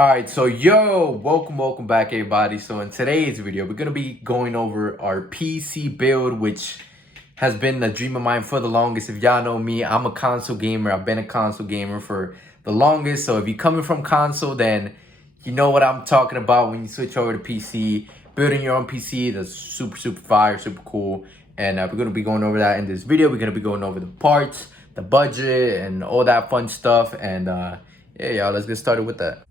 All right, so welcome back, everybody. So in today's video, we're gonna be going over our PC build, which has been a dream of mine for the longest. If y'all know me, I'm a console gamer. I've been a console gamer for the longest. So if you're coming from console, then you know what I'm talking about when you switch over to PC. Building your own PC, that's super fire, super cool. And we're gonna be going over that in this video. We're gonna be going over the parts, the budget, and all that fun stuff. And yeah, y'all, let's get started with that.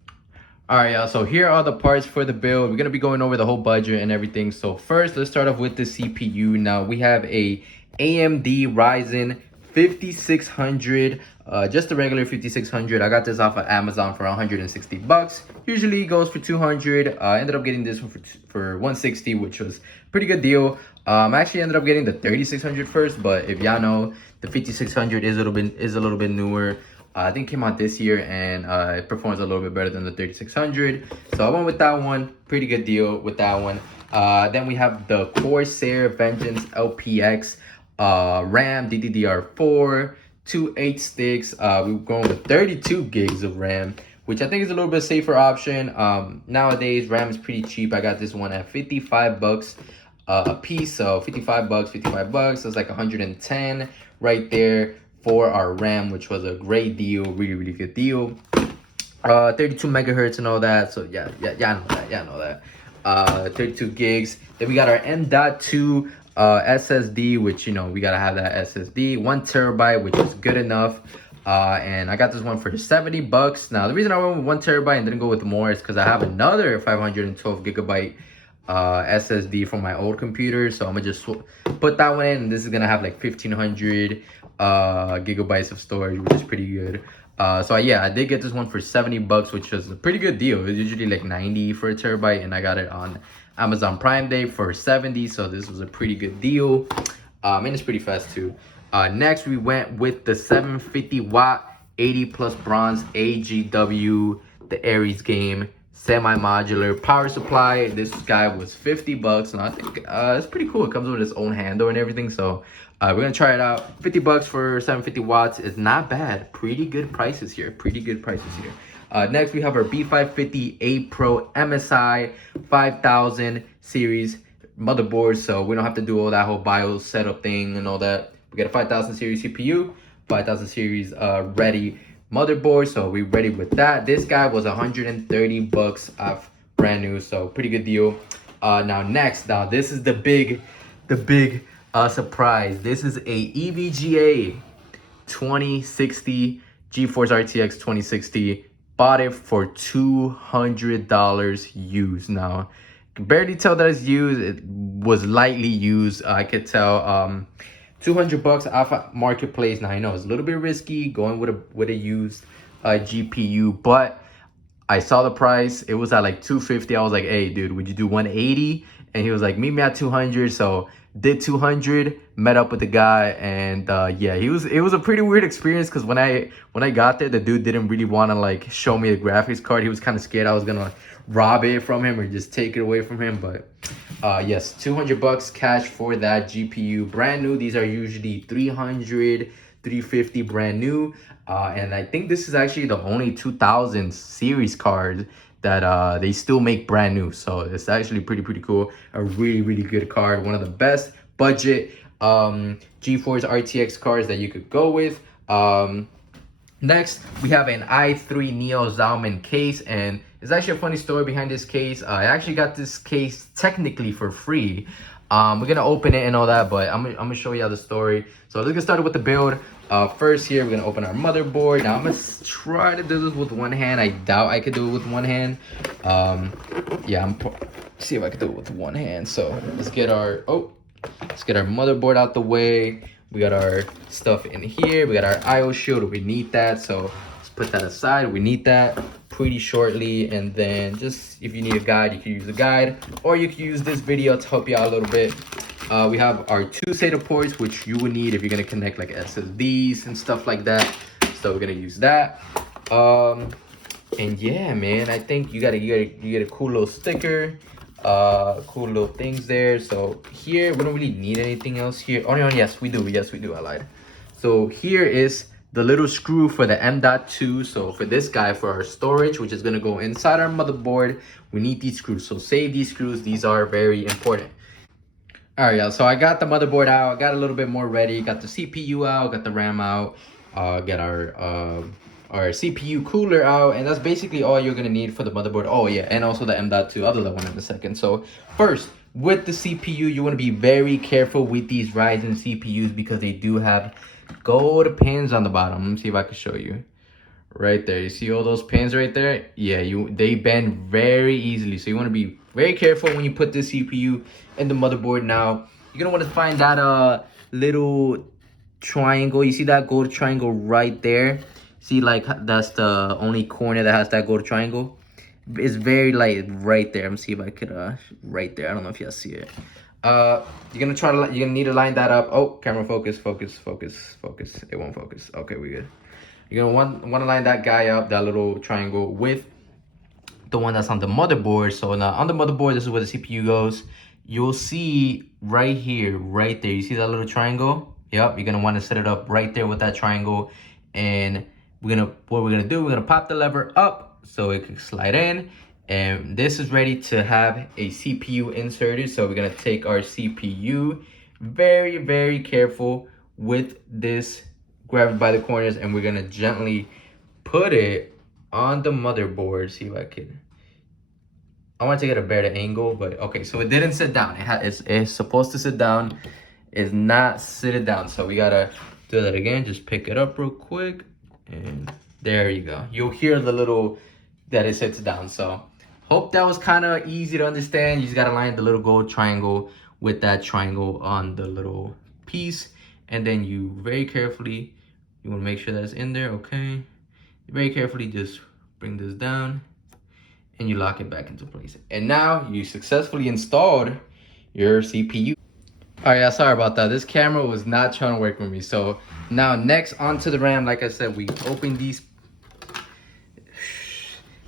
All right, y'all, so here are the parts for the build. We're gonna be going over the whole budget and everything. So first, let's start off with the CPU. Now we have a AMD Ryzen 5600, just a regular 5600. I got this off of Amazon for 160 bucks. Usually it goes for 200. I ended up getting this one for 160, which was a pretty good deal. I actually ended up getting the 3600 first, but if y'all know, the 5600 is a little bit newer. I think it came out this year, and it performs a little bit better than the 3600. So I went with that one. Pretty good deal with that one. Then we have the Corsair Vengeance LPX RAM DDR4, 8 sticks. We're going with 32 gigs of RAM, which I think is a little bit safer option. Nowadays, RAM is pretty cheap. I got this one at 55 bucks a piece. So 55 bucks. So it's like 110 right there for our RAM, which was a great deal, really good deal. 32 megahertz and all that. So yeah, y'all know that. 32 gigs. Then we got our M.2 SSD, which, you know, we gotta have that SSD. 1 terabyte, which is good enough. And I got this one for 70 bucks. Now the reason I went with 1 terabyte and didn't go with more is because I have another 512 gigabyte SSD from my old computer, so I'm gonna just put that one in, and this is gonna have like 1500 gigabytes of storage, which is pretty good. So yeah, I did get this one for 70 bucks, which was a pretty good deal. It's usually like 90 for a terabyte, and I got it on Amazon Prime Day for 70, so this was a pretty good deal. And it's pretty fast too. Next we went with the 750 watt 80 plus bronze AGW, the Aries game semi-modular power supply. This guy was 50 bucks, and I think it's pretty cool. It comes with its own handle and everything, so we're gonna try it out. 50 bucks for 750 watts is not bad. Pretty good prices here. Next we have our B550A Pro MSI 5000 series motherboard, so we don't have to do all that whole BIOS setup thing and all that. We got a 5000 series CPU, 5000 series ready motherboard, so we ready with that. This guy was 130 bucks off brand new, so pretty good deal. Now this is the big surprise. This is a EVGA 2060 GeForce RTX 2060. Bought it for $200 used. Now can barely tell that it's used. It was lightly used. I could tell. 200 bucks off of marketplace. Now I know it's a little bit risky going with a used GPU, but I saw the price. It was at like 250. I was like, hey dude, would you do 180? And he was like, meet me at 200. So did 200, met up with the guy, and yeah, it was a pretty weird experience, because when I got there, the dude didn't really want to like show me the graphics card. He was kind of scared I was gonna rob it from him or just take it away from him. But yes, 200 bucks cash for that GPU, brand new. These are usually 300, 350 brand new. And I think this is actually the only 2000 series card that they still make brand new. So it's actually pretty cool. A really good card. One of the best budget GeForce RTX cards that you could go with. Next, we have an i3 Neo Zalman case, and it's actually a funny story behind this case. I actually got this case technically for free. We're gonna open it and all that, but I'm gonna show you the story. So let's get started with the build. First here, we're gonna open our motherboard. Now I'm gonna try to do this with one hand. I doubt I could do it with one hand. Yeah, see if I can do it with one hand. So let's get our motherboard out the way. We got our stuff in here. We got our IO shield. We need that, so let's put that aside. We need that pretty shortly. And then just if you need a guide, you can use a guide, or you can use this video to help you out a little bit. We have our 2 SATA ports, which you would need if you're gonna connect like SSDs and stuff like that. So we're gonna use that. And yeah, man, I think you get a cool little sticker. Cool little things there. So here we don't really need anything else here. Oh no, yes we do, I lied. So here is the little screw for the M.2. So for this guy, for our storage, which is gonna go inside our motherboard, we need these screws. So save these screws, these are very important. All right, y'all, so I got the motherboard out, got a little bit more ready, got the CPU out, got the RAM out, got our CPU cooler out, and that's basically all you're gonna need for the motherboard. Oh yeah, and also the M.2, I'll do that one in a second. So first, with the CPU, you wanna be very careful with these Ryzen CPUs because they do have gold pins on the bottom. Let me see if I can show you. Right there, you see all those pins right there? Yeah, they bend very easily, so you want to be very careful when you put this CPU in the motherboard. Now you're gonna want to find that little triangle. You see that gold triangle right there? See, like, that's the only corner that has that gold triangle. It's very light right there. Let me see if I could right there. I don't know if y'all see it. You're gonna need to line that up. Oh, camera, focus. It won't focus. Okay, we good. You're gonna want to line that guy up, that little triangle, with the one that's on the motherboard. So now on the motherboard, this is where the CPU goes. You'll see right here, right there. You see that little triangle? Yep. You're gonna want to set it up right there with that triangle. And what we're gonna pop the lever up so it can slide in. And this is ready to have a CPU inserted. So we're gonna take our CPU, very, very careful with this, grab it by the corners, and we're gonna gently put it on the motherboard. See if I can. I want to get a better angle, but okay. So it didn't sit down. It's supposed to sit down. It's not sitting down. So we gotta do that again. Just pick it up real quick, and there you go. You'll hear the little that it sits down. So hope that was kind of easy to understand. You just gotta line the little gold triangle with that triangle on the little piece, and then you very carefully. You want to make sure that's in there, okay? Very carefully just bring this down and you lock it back into place. And now you successfully installed your CPU. All right, yeah, sorry about that. This camera was not trying to work with me. So now next onto the RAM, like I said, we open these.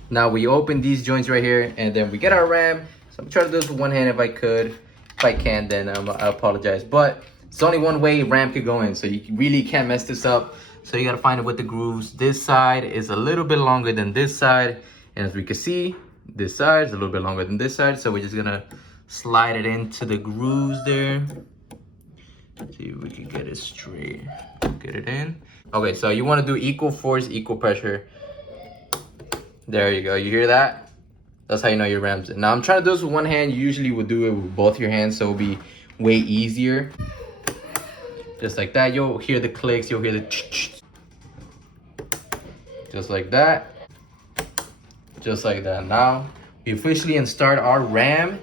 Now we open these joints right here, and then we get our RAM. So I'm trying to do this with one hand if I could. If I can, then I apologize. But it's only one way RAM could go in, so you really can't mess this up. So you gotta find it with the grooves. This side is a little bit longer than this side. And as we can see, this side is a little bit longer than this side. So we're just gonna slide it into the grooves there. Let's see if we can get it straight. Get it in. Okay, so you wanna do equal force, equal pressure. There you go, you hear that? That's how you know your RAM's in. Now I'm trying to do this with one hand. You usually would do it with both your hands, so it'll be way easier. Just like that, you'll hear the clicks, you'll hear the just like that. Just like that. Now we officially installed our RAM,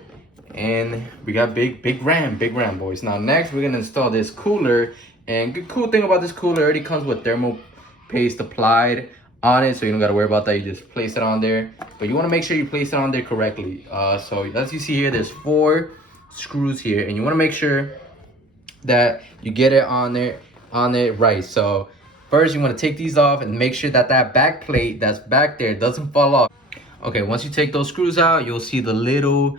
and we got big RAM, boys. Now next we're gonna install this cooler, and the cool thing about this cooler, it already comes with thermal paste applied on it, so you don't gotta worry about that. You just place it on there, but you want to make sure you place it on there correctly. So as you see here, there's 4 screws here, and you want to make sure that you get it on there right. So first you want to take these off and make sure that that back plate that's back there doesn't fall off. Okay, once you take those screws out, you'll see the little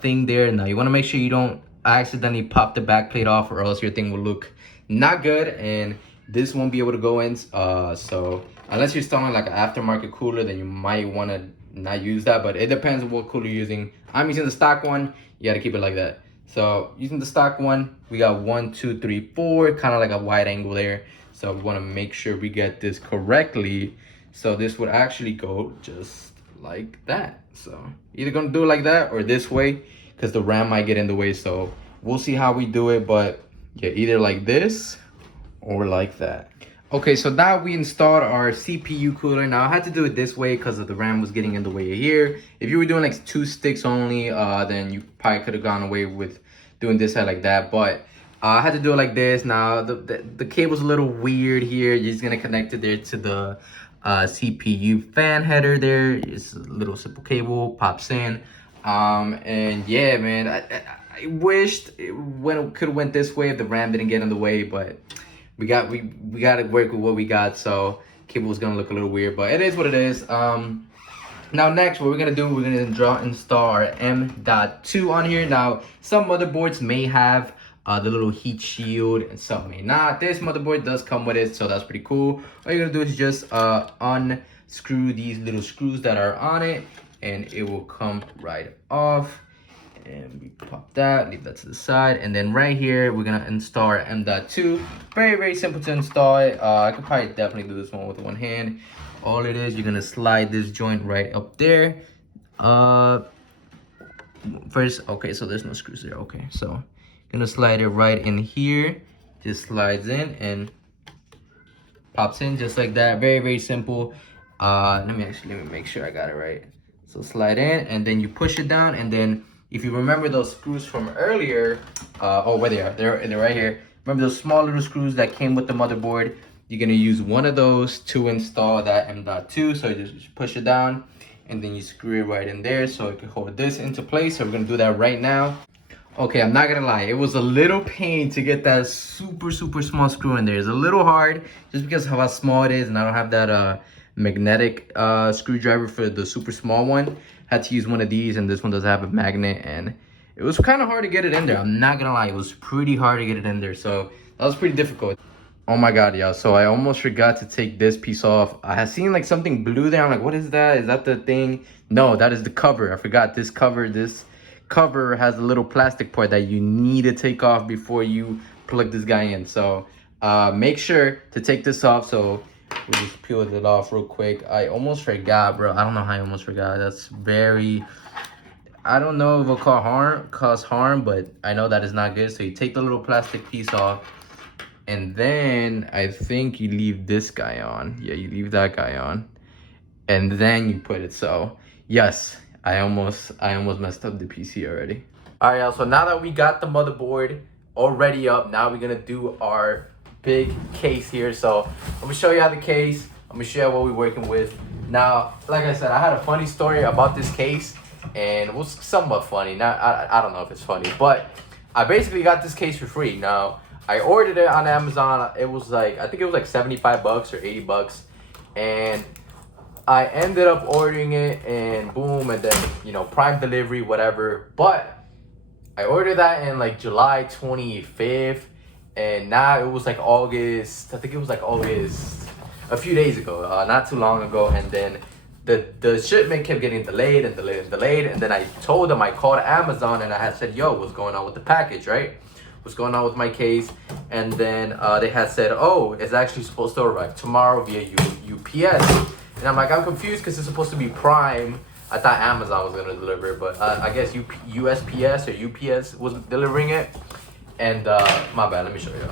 thing there. Now you want to make sure you don't accidentally pop the back plate off, or else your thing will look not good and this won't be able to go in. So unless you're installing like an aftermarket cooler, then you might want to not use that, but it depends on what cooler you're using. I'm using the stock one. You got to keep it like that. So using the stock one, we got 1, 2, 3, 4, kind of like a wide angle there. So we want to make sure we get this correctly. So this would actually go just like that. So either gonna do it like that or this way, because the RAM might get in the way. So we'll see how we do it, but yeah, either like this or like that. Okay, so now we installed our CPU cooler. Now I had to do it this way because of the RAM was getting in the way here. If you were doing like 2 sticks only, then you probably could have gone away with doing this side like that. But I had to do it like this. Now the cable's a little weird here. You're just gonna connect it there to the CPU fan header there. It's a little simple cable, pops in. And yeah, man, I wished it could have went this way if the RAM didn't get in the way, but we got to work with what we got. So cable is gonna look a little weird, but it is what it is. Now next, what we're gonna do, we're gonna install our M.2 on here. Now some motherboards may have the little heat shield, and some may not. This motherboard does come with it, so that's pretty cool. All you're gonna do is just unscrew these little screws that are on it, and it will come right off. And we pop that, leave that to the side, and then right here we're gonna install our M.2. Very simple to install it. I could probably definitely do this one with one hand. All it is, you're gonna slide this joint right up there. First, okay, so there's no screws there. Okay, so gonna slide it right in here. Just slides in and pops in just like that. Very simple. Let me make sure I got it right. So slide in, and then you push it down, and then if you remember those screws from earlier, oh, where they are, they're right here. Remember those small little screws that came with the motherboard? You're gonna use one of those to install that M.2. So you just push it down, and then you screw it right in there so it can hold this into place. So we're gonna do that right now. Okay, I'm not gonna lie, it was a little pain to get that super small screw in there. It's a little hard just because of how small it is, and I don't have that magnetic screwdriver for the super small one. Had to use one of these, and this one does have a magnet, and it was kind of hard to get it in there. I'm not gonna lie, it was pretty hard to get it in there, so that was pretty difficult. Oh my god, y'all, so I almost forgot to take this piece off. I had seen like something blue there. I'm like, what is that? Is that the thing? No, that is the cover. I forgot this cover has a little plastic part that you need to take off before you plug this guy in. So make sure to take this off. So we just peeled it off real quick. I almost forgot, bro. I don't know how I almost forgot. That's very, I don't know if it'll cause harm, but I know that is not good. So you take the little plastic piece off, and then I think you leave this guy on. Yeah, you leave that guy on, and then you put it. So yes, I almost messed up the PC already. All right, y'all, so now that we got the motherboard already up, now we're gonna do our big case here. So I'm gonna show you how the case, I'm gonna show you what we're working with. Now, like I said, I had a funny story about this case, and it was somewhat funny. Not, I don't know if it's funny, but I basically got this case for free. Now, I ordered it on Amazon. It was like, I think it was like 75 bucks or 80 bucks. And I ended up ordering it, and boom, and then, you know, Prime delivery, whatever. But I ordered that in like July 25th, and now it was like August. I think it was like August, a few days ago, not too long ago. And then the shipment kept getting delayed, and then I told them, I called Amazon, and I had said, yo, what's going on with the package, right? What's going on with my case? And then they had said, oh, it's actually supposed to arrive tomorrow via UPS. And I'm like, I'm confused because it's supposed to be Prime. I thought Amazon was going to deliver it, but I guess USPS or UPS was delivering it. And my bad, let me show you.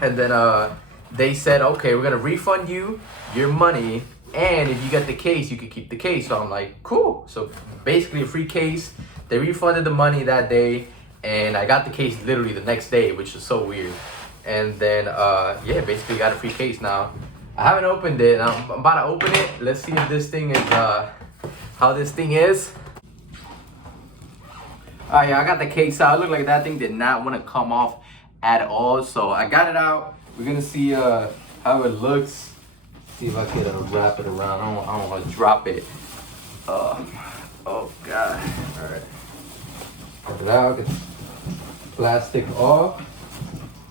And then they said, okay, we're going to refund you your money, and if you get the case, you can keep the case. So I'm like, cool. So basically a free case. They refunded the money that day, and I got the case literally the next day, which is so weird. And then yeah, basically got a free case now. I haven't opened it. I'm about to open it. Let's see if this thing is how this thing is. Alright, yeah, I got the case out. It looked like that thing did not want to come off at all. So I got it out. We're gonna see how it looks. See if I can wrap it around. I don't want to drop it. Oh god. Alright. Put it out. Get the plastic off.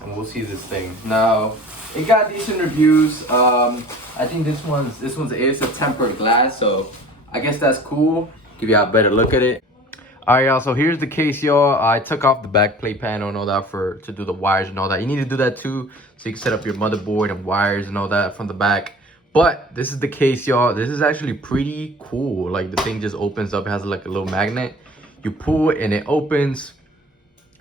And we'll see this thing. Now, it got decent reviews. I think this one's is a tempered glass, so I guess that's cool. Give you a better look at it. All right, y'all, so here's the case, y'all. I took off the back plate panel and all that to do the wires and all that. You need to do that too, so you can set up your motherboard and wires and all that from the back. But this is the case, y'all. This is actually pretty cool. Like, the thing just opens up. It has like a little magnet. You pull it and it opens.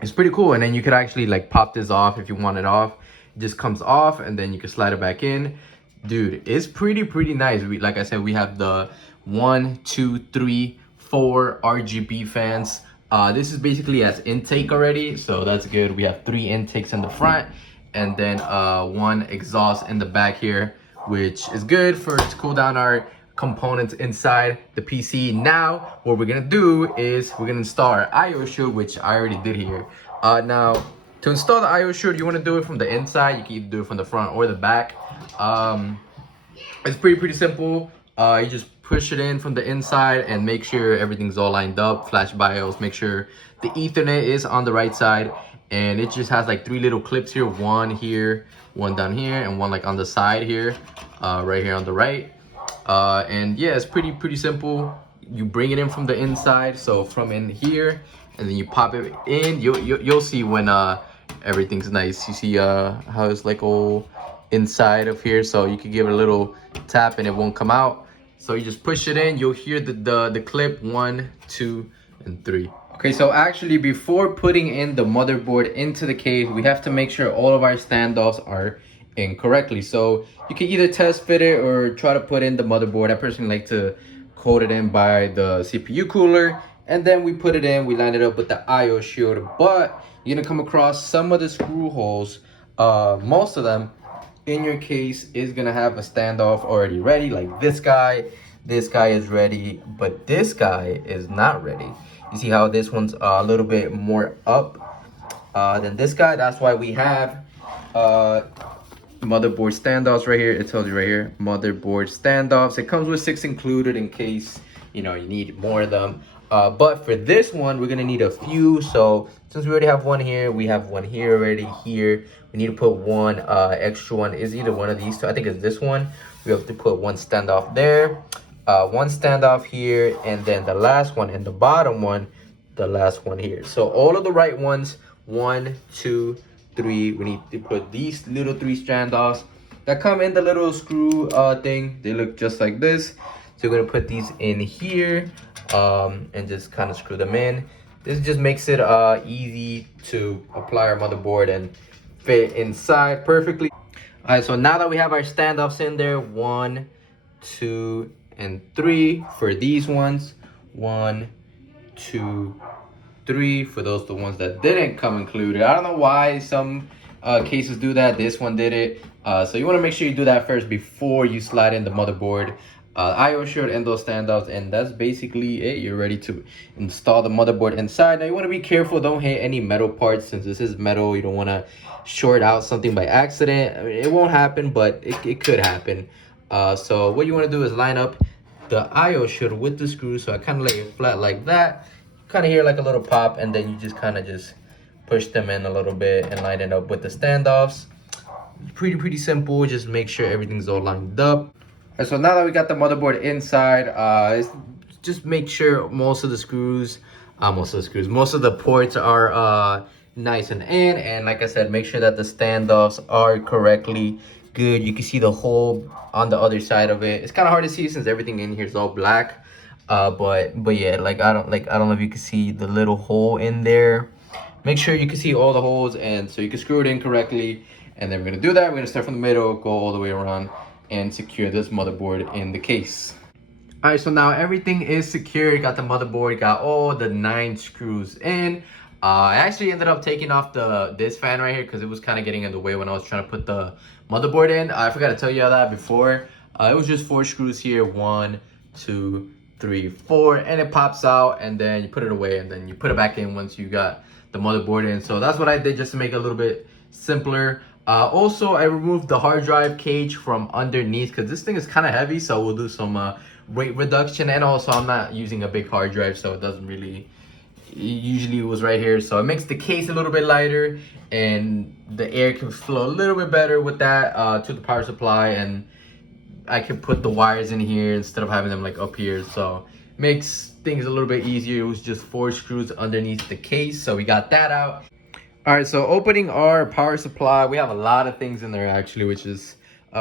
It's pretty cool. And then you could actually like pop this off if you want it off. It just comes off, and then you can slide it back in. Dude, it's pretty nice. Like I said, we have the 1, 2, 3, 4 RGB fans. This is basically as intake already, so that's good. We have 3 intakes in the front, and then 1 exhaust in the back here, which is good to cool down our components inside the PC. Now, what we're gonna do is we're gonna install our IO shield, which I already did here. Now, to install the IO shield, you want to do it from the inside. You can either do it from the front or the back. It's pretty simple. You just push it in from the inside and make sure everything's all lined up. Flash BIOS, make sure the Ethernet is on the right side, and it just has like 3 little clips here, one here, one down here, and one like on the side here, right here on the right. And yeah, it's pretty simple. You bring it in from the inside, so from in here, and then you pop it in. You'll see when everything's nice. You see how it's like all inside of here, so you can give it a little tap and it won't come out. So you just push it in. You'll hear the clip 1, 2, and 3. Okay, so actually before putting in the motherboard into the case, we have to make sure all of our standoffs are in correctly. So you can either test fit it or try to put in the motherboard. I personally like to coat it in by the CPU cooler, and then we put it in, we line it up with the IO shield. But you're gonna come across some of the screw holes, most of them in your case is gonna have a standoff already ready. Like this guy is ready, but this guy is not ready. You see how this one's a little bit more up than this guy. That's why we have motherboard standoffs right here. It tells you right here, motherboard standoffs. It comes with 6 included in case you need more of them. But for this one, we're gonna need a few. So since we already have one here, we have one here already here. We need to put one extra one. Is either one of these two. I think it's this one. We have to put one standoff there, one standoff here, and then the last one and the bottom one, the last one here. So all of the right ones, 1, 2, 3. We need to put these little 3 standoffs that come in the little screw thing. They look just like this. So we're gonna put these in here and just kind of screw them in. This just makes it easy to apply our motherboard and fit inside perfectly. All right, so now that we have our standoffs in there, 1, 2, and 3 for these ones. 1, 2, 3 for those the ones that didn't come included. I don't know why some cases do that. This one did it. So you want to make sure you do that first before you slide in the motherboard, IO shield, and those standoffs, and that's basically it. You're ready to install the motherboard inside. Now you want to be careful, don't hit any metal parts. Since this is metal, you don't want to short out something by accident. I mean, it won't happen, but it could happen. So what you want to do is line up the IO shield with the screw. So I kind of lay it flat like that. Kind of hear like a little pop, and then you just kind of just push them in a little bit and line it up with the standoffs. Pretty simple. Just make sure everything's all lined up. And so now that we got the motherboard inside, just make sure most of the ports are nice and in. And like I said, make sure that the standoffs are correctly good. You can see the hole on the other side of it. It's kind of hard to see since everything in here is all black. But yeah, I don't know if you can see the little hole in there. Make sure you can see all the holes, and so you can screw it in correctly. And then we're gonna do that. We're gonna start from the middle, go all the way around, and secure this motherboard in the case. All right, so now everything is secure. Got the motherboard, got all the 9 screws in. I actually ended up taking off this fan right here because it was kind of getting in the way when I was trying to put the motherboard in. I forgot to tell you all that before. It was just 4 screws here, 1, 2, 3, 4, and it pops out, and then you put it away, and then you put it back in once you got the motherboard in. So that's what I did just to make it a little bit simpler. Also, I removed the hard drive cage from underneath because this thing is kind of heavy, so we'll do some weight reduction. And also, I'm not using a big hard drive, so it doesn't really, usually it was right here, so it makes the case a little bit lighter, and the air can flow a little bit better with that to the power supply. And I can put the wires in here instead of having them like up here, so makes things a little bit easier. It was just 4 screws underneath the case, so we got that out. All right, so opening our power supply, we have a lot of things in there actually, which is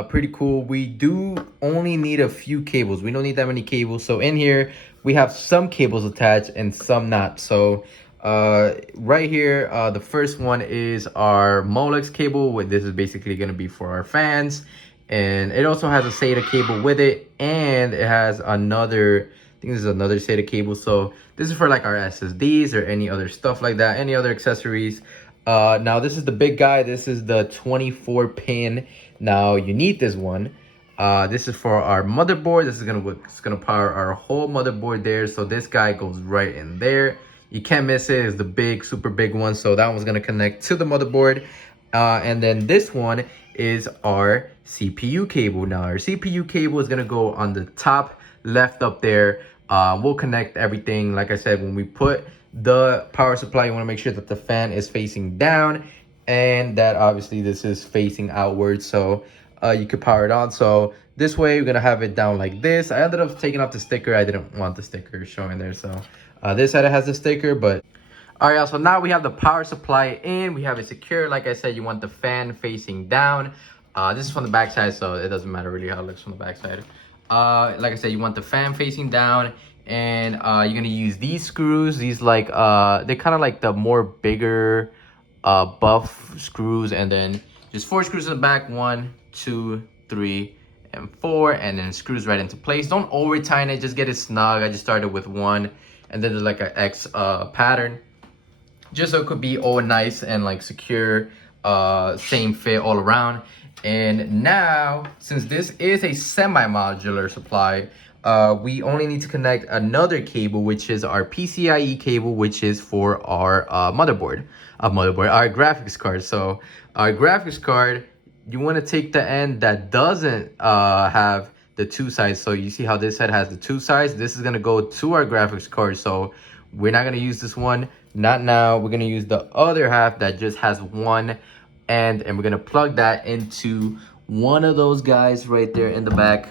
pretty cool. We do only need a few cables. We don't need that many cables. So in here, we have some cables attached and some not. So right here, the first one is our Molex cable. This is basically gonna be for our fans. And it also has a SATA cable with it. And it has another, I think this is another SATA cable. So this is for like our SSDs or any other stuff like that, any other accessories. Now this is the big guy. This is the 24 pin. Now you need this one. This is for our motherboard. This is gonna power our whole motherboard there. So this guy goes right in there. You can't miss it. It's the big, super big one. So that one's gonna connect to the motherboard. And then this one is our CPU cable. Now our CPU cable is gonna go on the top left up there. We'll connect everything. Like I said, when we put the power supply, you want to make sure that the fan is facing down and that obviously this is facing outwards, so you could power it on. So this way we're gonna have it down like this. I ended up taking off the sticker. I didn't want the sticker showing there, so this side has the sticker. But all right, so now we have the power supply in. We have it secure. Like I said, you want the fan facing down. This is from the back side, so it doesn't matter really how it looks from the back side. Like I said, you want the fan facing down, and you're gonna use these screws. These like they're kind of like the more bigger buff screws, and then just 4 screws in the back, 1, 2, 3, and 4, and then screws right into place. Don't over tighten it, just get it snug. I just started with 1, and then there's like an X pattern, just so it could be all nice and like secure, same fit all around. And now, since this is a semi-modular supply, we only need to connect another cable, which is our PCIe cable, which is for our motherboard, our graphics card. So our graphics card, you want to take the end that doesn't have the 2 sides. So you see how this side has the 2 sides? This is going to go to our graphics card. So we're not going to use this one, not now. We're going to use the other half that just has 1 end, and we're going to plug that into one of those guys right there in the back.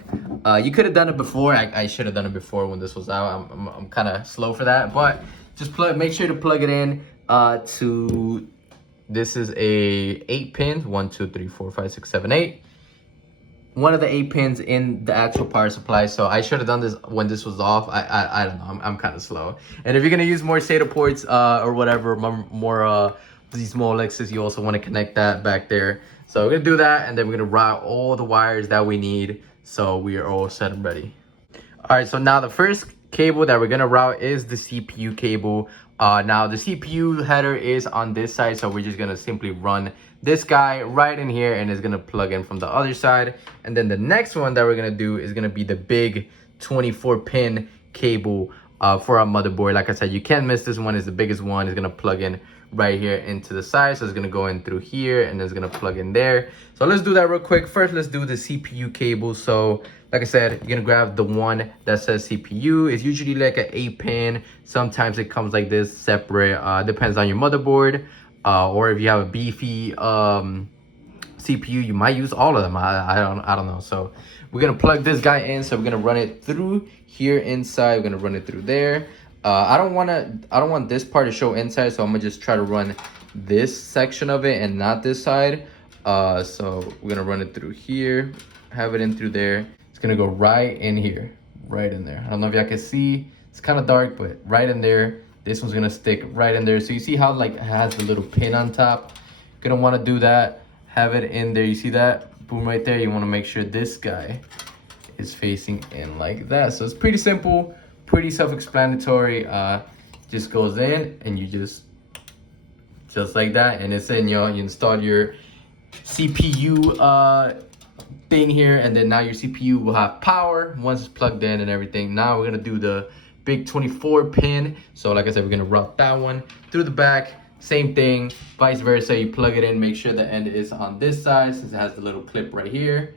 You could have done it before. I should have done it before when this was out. I'm kind of slow for that, but just make sure to plug it in to, this is a 8 pins, 1 2 3 4 5 6 7 8, one of the 8 pins in the actual power supply. So I should have done this when this was off. I don't know, I'm kind of slow. And if you're gonna use more SATA ports or whatever, more these Molexes, you also want to connect that back there. So we're gonna do that, and then we're gonna route all the wires that we need, so we are all set and ready. All right, so now the first cable that we're gonna route is the CPU cable. Now the CPU header is on this side, so we're just gonna simply run this guy right in here, and it's gonna plug in from the other side. And then the next one that we're gonna do is gonna be the big 24 pin cable for our motherboard. Like I said, you can't miss this one. It's the biggest one. It's gonna plug in right here into the side, so it's gonna go in through here, and it's gonna plug in there. So let's do that real quick. First, let's do the CPU cable. So like I said, you're gonna grab the one that says CPU. It's usually like an 8 pin. Sometimes it comes like this separate, depends on your motherboard, or if you have a beefy CPU, you might use all of them. I don't know. So we're gonna plug this guy in. So we're gonna run it through here inside. We're gonna run it through there. I don't want this part to show inside, so I'm gonna just try to run this section of it and not this side. So we're gonna run it through here, have it in through there. It's gonna go right in here, right in there. I don't know if y'all can see, it's kind of dark, but right in there. This one's gonna stick right in there. So you see how like it has the little pin on top? You're gonna wanna do that, have it in there. You see that? Boom, right there. You wanna make sure this guy is facing in like that. So it's pretty simple, pretty self-explanatory. Just goes in, and you just like that, and it's in. You install your CPU thing here, and then now your CPU will have power once it's plugged in and everything. Now we're gonna do the big 24 pin. So like I said, we're gonna route that one through the back. Same thing, vice versa. You plug it in, make sure the end is on this side, since it has the little clip right here.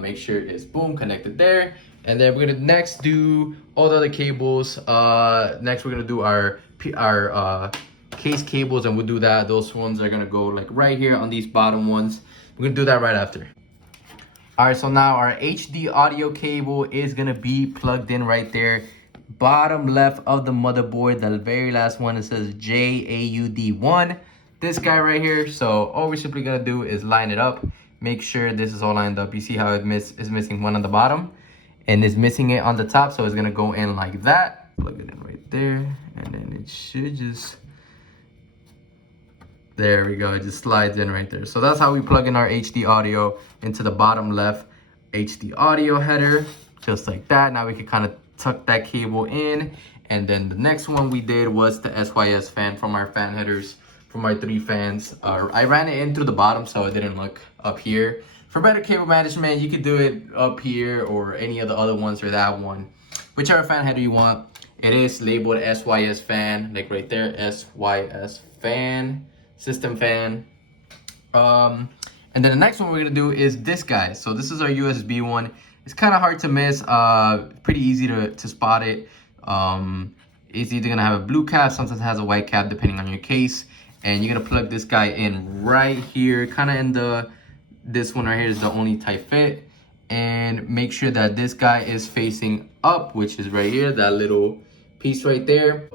Make sure it's boom connected there. And then we're gonna next do all the other cables. Next we're gonna do our case cables, and we'll do that. Those ones are gonna go like right here on these bottom ones. We're gonna do that right after. All right, so now our HD audio cable is gonna be plugged in right there, bottom left of the motherboard. The very last one, it says JAUD1. This guy right here. So all we're simply gonna do is line it up. Make sure this is all lined up. You see how it is missing one on the bottom and is missing it on the top, so it's gonna go in like that. Plug it in right there, and then it should just, there we go, it just slides in right there. So that's how we plug in our HD audio into the bottom left HD audio header, just like that. Now we can kind of tuck that cable in, and then the next one we did was the SYS fan from our fan headers, from our 3 fans. I ran it in through the bottom so it didn't look up here. For better cable management, you could do it up here or any of the other ones, or that one, whichever fan header you want. It is labeled SYS fan, like right there, SYS fan, system fan. And then the next one we're gonna do is this guy. So this is our USB one. It's kind of hard to miss, pretty easy to spot it. It's either gonna have a blue cap, sometimes it has a white cap depending on your case. And you're gonna plug this guy in right here, kind of in this one right here is the only tight fit. And make sure that this guy is facing up, which is right here, that little piece right there.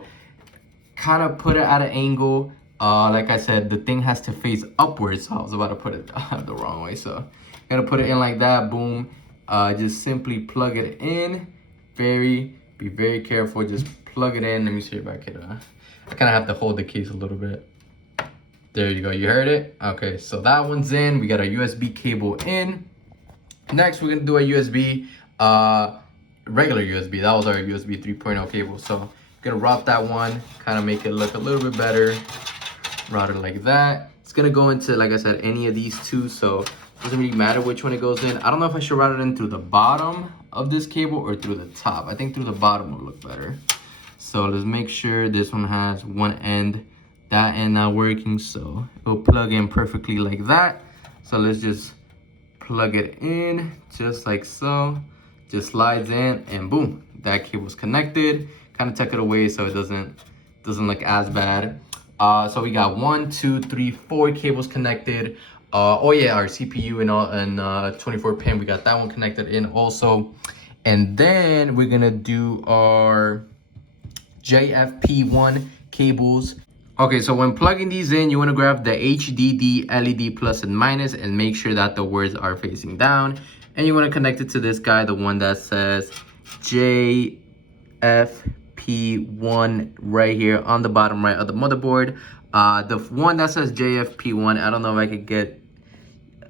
Kind of put it at an angle. Like I said, the thing has to face upwards. So I was about to put it the wrong way. So gonna put it in like that, boom. Just simply plug it in. Be very careful, just plug it in. Let me see if I could, I kind of have to hold the case a little bit. There you go, you heard it? Okay, so that one's in. We got a USB cable in. Next, we're gonna do a USB, regular USB. That was our USB 3.0 cable. So gonna route that one, kind of make it look a little bit better. Route it like that. It's gonna go into, like I said, any of these two, so it doesn't really matter which one it goes in. I don't know if I should route it in through the bottom of this cable or through the top. I think through the bottom would look better. So let's make sure this one has one end, that end not working, so it'll plug in perfectly like that. So let's just plug it in just like so. Just slides in and boom, that cable's connected. Kind of tuck it away so it doesn't look as bad. So we got 1, 2, 3, 4 cables connected. Oh yeah, our CPU and 24 pin, we got that one connected in also. And then we're gonna do our JFP1 cables. Okay, so when plugging these in, you want to grab the HDD LED plus and minus and make sure that the words are facing down. And you want to connect it to this guy, the one that says JFP1 right here on the bottom right of the motherboard. The one that says JFP1, I don't know if I could get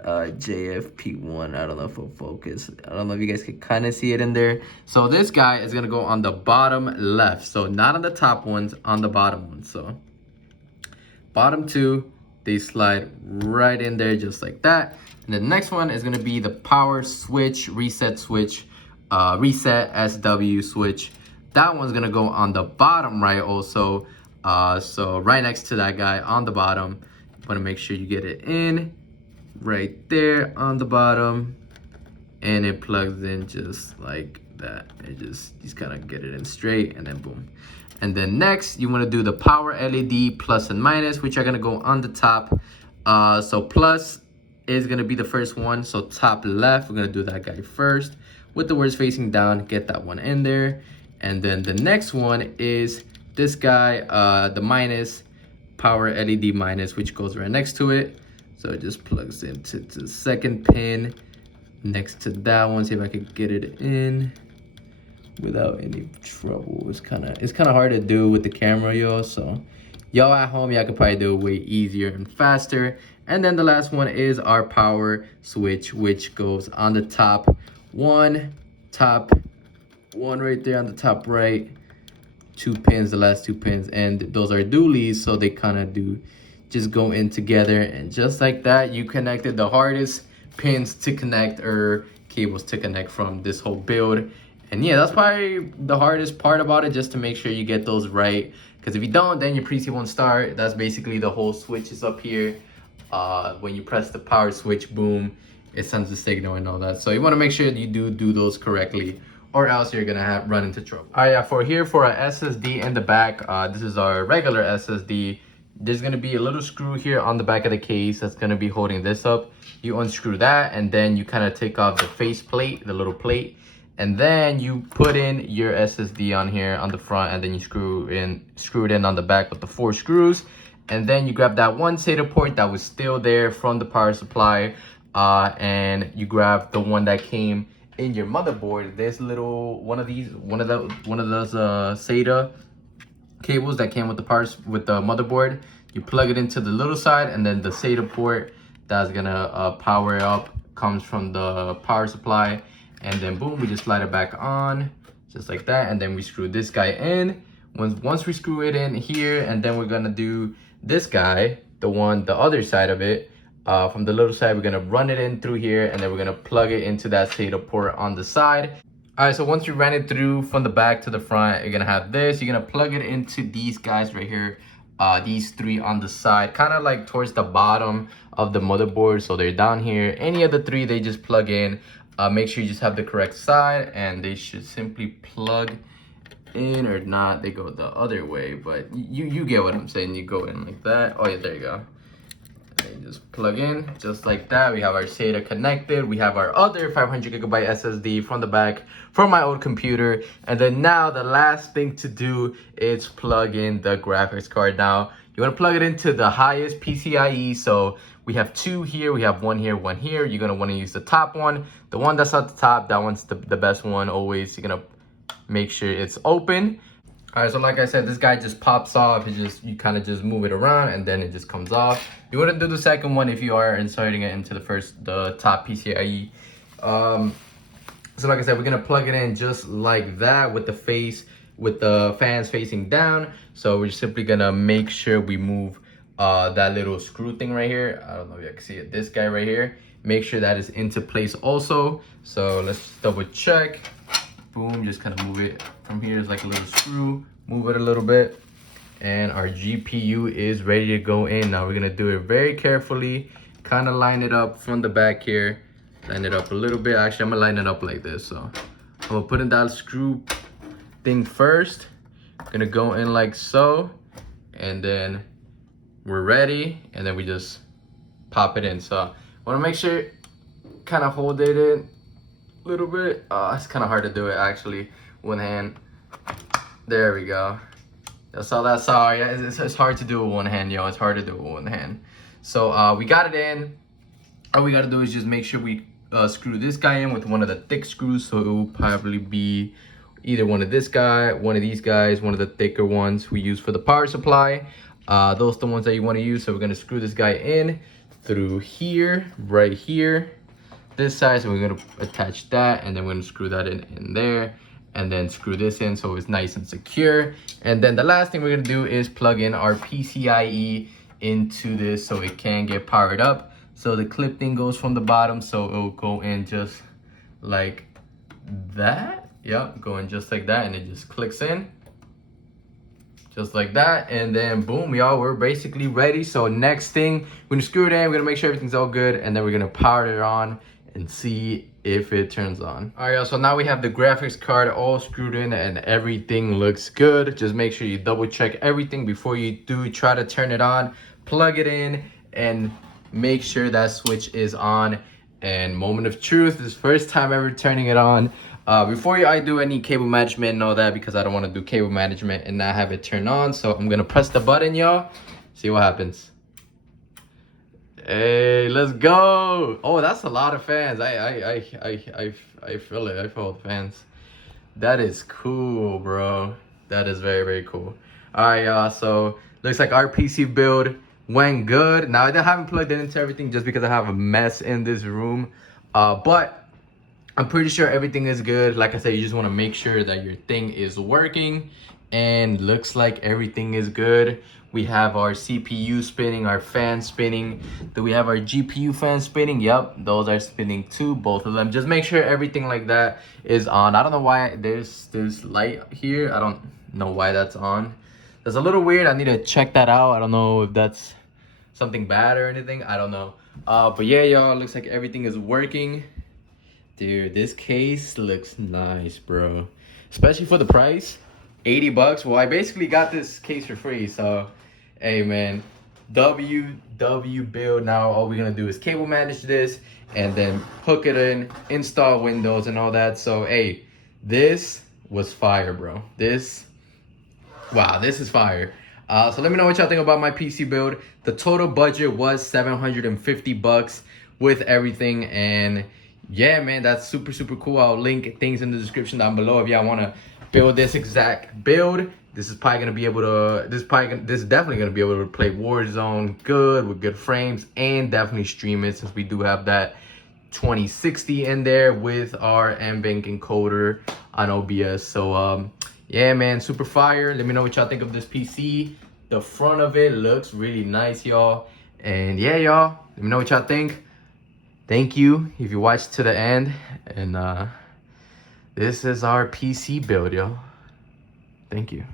JFP1. I don't know if it'll focus. I don't know if you guys can kind of see it in there. So this guy is going to go on the bottom left. So not on the top ones, on the bottom ones. So bottom two, they slide right in there just like that. And the next one is gonna be the power switch, reset switch, reset SW switch. That one's gonna go on the bottom right also. So right next to that guy on the bottom. Wanna make sure you get it in right there on the bottom. And it plugs in just like that. And just kind of get it in straight and then boom. And then next, you want to do the power LED plus and minus, which are going to go on the top. So plus is going to be the first one. So top left, we're going to do that guy first. With the words facing down, get that one in there. And then the next one is this guy, the minus, power LED minus, which goes right next to it. So it just plugs into the second pin next to that one. See if I could get it in without any trouble. It's kind of hard to do with the camera, y'all. So y'all at home, y'all could probably do it way easier and faster. And then the last one is our power switch, which goes on the top one right there on the top right. 2 pins, the last 2 pins, and those are dualies, so they kind of do just go in together. And just like that, you connected the hardest pins to connect or cables to connect from this whole build. And yeah, that's probably the hardest part about it, just to make sure you get those right, because if you don't, then your PC won't start. That's basically the whole switch is up here. When you press the power switch, boom, it sends the signal and all that. So you want to make sure that you do those correctly, or else you're gonna run into trouble. All right, yeah, for our SSD in the back, this is our regular SSD. There's gonna be a little screw here on the back of the case that's gonna be holding this up. You unscrew that, and then you kind of take off the face plate, the little plate, and then you put in your SSD on here on the front, and then you screw it in on the back with the 4 screws. And then you grab that one SATA port that was still there from the power supply, and you grab the one that came in your motherboard. This little one of those SATA cables that came with the motherboard. You plug it into the little side, and then the SATA port that's gonna power it up comes from the power supply. And then boom, we just slide it back on just like that, and then we screw this guy in. Once we screw it in here, and then we're gonna do this guy, the other side of it. From the little side, we're gonna run it in through here, and then we're gonna plug it into that SATA port on the side. All right, so once you ran it through from the back to the front, you're gonna have this. You're gonna plug it into these guys right here, these 3 on the side, kind of like towards the bottom of the motherboard. So they're down here. Any of the 3, they just plug in. Make sure you just have the correct side, and they should simply plug in or not, they go the other way, but you get what I'm saying. You go in like that. Oh yeah, there you go. And just plug in just like that. We have our SATA connected. We have our other 500 gigabyte SSD from the back from my old computer. And then now the last thing to do is plug in the graphics card. Now you want to plug it into the highest PCIe. So we have two here, we have one here, one here. You're gonna want to use the top one. The one that's at the top, that one's the best one always. You're gonna make sure it's open. All right, so like I said, this guy just pops off. You kind of just move it around and then it just comes off. You wouldn't do the second one if you are inserting it into the top PCIe. So like I said, we're gonna plug it in just like that with the fans facing down. So we're simply gonna make sure we move that little screw thing right here. I don't know if you can see it, this guy right here. Make sure that is into place also. So let's double check. Boom, just kind of move it from here. It's like a little screw. Move it a little bit. And our GPU is ready to go in. Now we're gonna do it very carefully. Kind of line it up from the back here. Line it up a little bit. Actually, I'm gonna line it up like this. So I'm gonna put in that screw thing first. Gonna go in like so. And then we're ready. And then we just pop it in. So I wanna make sure, kind of hold it in a little bit. It's kind of hard to do it actually, one hand. There we go. That's all. That's all. Yeah, it's hard to do with one hand, yo. It's hard to do with one hand. So we got it in. All we gotta do is just make sure we screw this guy in with one of the thick screws. So it will probably be either one of this guy, one of these guys, one of the thicker ones we use for the power supply. Those are the ones that you want to use. So we're gonna screw this guy in through here, right here, this side. So we're gonna attach that, and then we're gonna screw that in there. And then screw this in so it's nice and secure. And then the last thing we're gonna do is plug in our PCIe into this so it can get powered up. So the clip thing goes from the bottom, so it'll go in just like that. Yep, going just like that, and it just clicks in. Just like that, and then boom, y'all, we're basically ready. So next thing, we're gonna screw it in, we're gonna make sure everything's all good, and then we're gonna power it on and see if it turns on. All right, y'all, so now we have the graphics card all screwed in and everything looks good. Just make sure you double check everything before you do try to turn it on. Plug it in and make sure that switch is on. And moment of truth, this first time ever turning it on. Before I do any cable management and all that, because I don't want to do cable management and not have it turn on. So I'm gonna press the button, y'all. See what happens. Hey, let's go. Oh, that's a lot of fans. I feel it. I feel the fans. That is cool, bro. That is very, very cool. All right, y'all. So looks like our PC build went good. Now I haven't plugged it into everything just because I have a mess in this room. But I'm pretty sure everything is good. Like I said, you just want to make sure that your thing is working, and looks like everything is good. We have our CPU spinning, our fan spinning. Do we have our GPU fan spinning? Yep, those are spinning too, both of them. Just make sure everything like that is on. I don't know why there's light here. I don't know why that's on. That's a little weird. I need to check that out. I don't know if that's something bad or anything. I don't know. But yeah, y'all, looks like everything is working. Dude, this case looks nice, bro. Especially for the price, 80 bucks. Well, I basically got this case for free, so hey man, WW build. Now all we're gonna do is cable manage this and then hook it in, install Windows and all that. So hey, this was fire, bro. Wow, this is fire. So let me know what y'all think about my PC build. The total budget was 750 bucks with everything, and yeah, man, that's super, super cool. I'll link things in the description down below if y'all want to build this exact build. This is probably gonna be able to. This is definitely gonna be able to play Warzone good with good frames, and definitely stream it since we do have that 2060 in there with our NVENC encoder on OBS. So yeah, man, super fire. Let me know what y'all think of this PC. The front of it looks really nice, y'all. And yeah, y'all, let me know what y'all think. Thank you if you watched to the end. And this is our PC build, yo. Thank you.